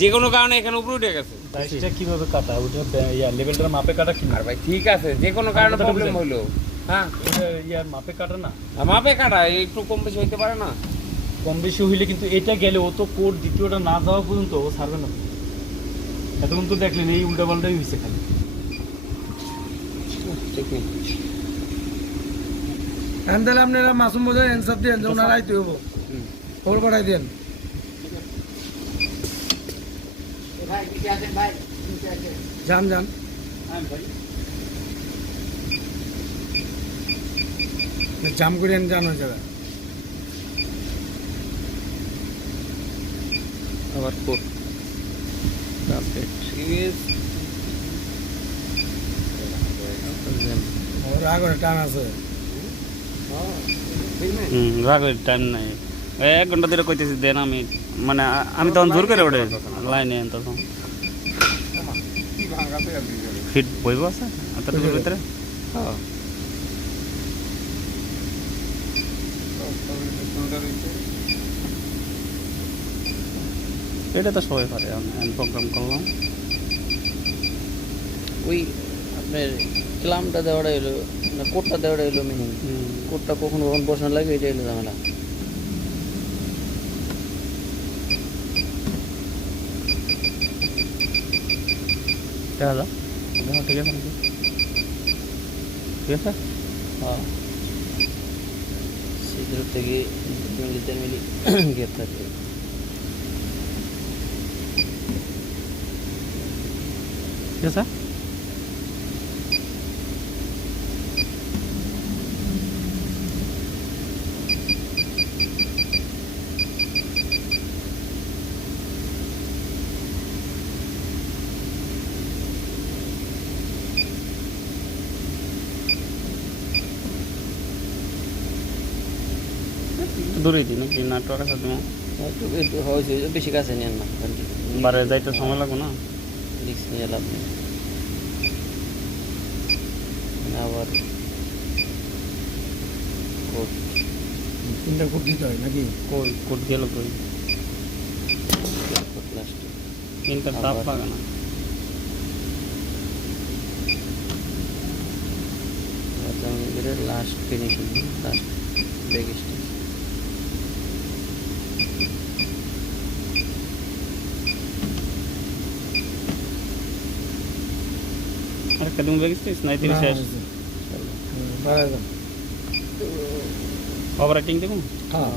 যে কোনো কারণে এখানে উপরে উঠে গেছে। ডাইসটা কিভাবে কাটা ওটা লেভেলটার মাপে কাটা কি আর ভাই ঠিক আছে, যে কোনো কারণে কথাটা প্রবলেম বুঝেন? হইলো, হ্যাঁ ওটা মাপে কাটা না, মাপে কাটা একটু কম বেশি হইতে পারে না। কম বেশি হইলে কিন্তু এটা গেলে ও তো কোড দ্বিতীয়টা না যাওয়া পর্যন্ত ও ছাড়বে না। এতক্ষণ তো দেখলেন এই উল্টা পাল্টাই হয়েছে খালি। ঠিক নেই। তাহলে আপনারা মাসুম বোঝায় অ্যান্সার দেন যে ওনার আইতে হবো, খবর পাঠাই দেন। যান যান, জাম করে যান ওই জায়গা। আবার কোড রাগ করে টান আছে। রাগের টাইম নাই, 1 ঘন্টা ধরে কইতেছি দেন। মানে আমি তখন জোর করে ওঠে লাইনে তখন ফিট বইব আছে এতটুকুর ভিতরে। এটা তো সবাই পারে, আমি প্রোগ্রাম করলাম। ওই আপনার ক্লামটা দেওয়াটা এলো না, কোডটা দেওয়াটা এলো মেন। কোডটা কখন কখন বসানো লাগে এটা এলো ঝামেলা। দেখা যাক, ঠিক আছে নাকি? ঠিক আছে। হ্যাঁ, সেগুলো থেকে 2 মিলি 3 মিলি গ্যাপ থাকে। ঠিক আছে। দূরেই দিই নাকি না টরা সাথে একটু একটু হয়েছে, বেশি কাছে নেন না, বারে যাইতে সময় লাগবে না। রিক্স নিয়ে লাভ নেই। আবার কোড তিনটা কোড দিতে হয় নাকি? কই কোড গেল কই? কোড লাস্টে তিনটা তাপ লাগে না। Last finishing, last break stage. আর কদম লাগিস নাই তিন শেষ। বাড়াই দেন। ওভাররাইটিং দেখুন। হ্যাঁ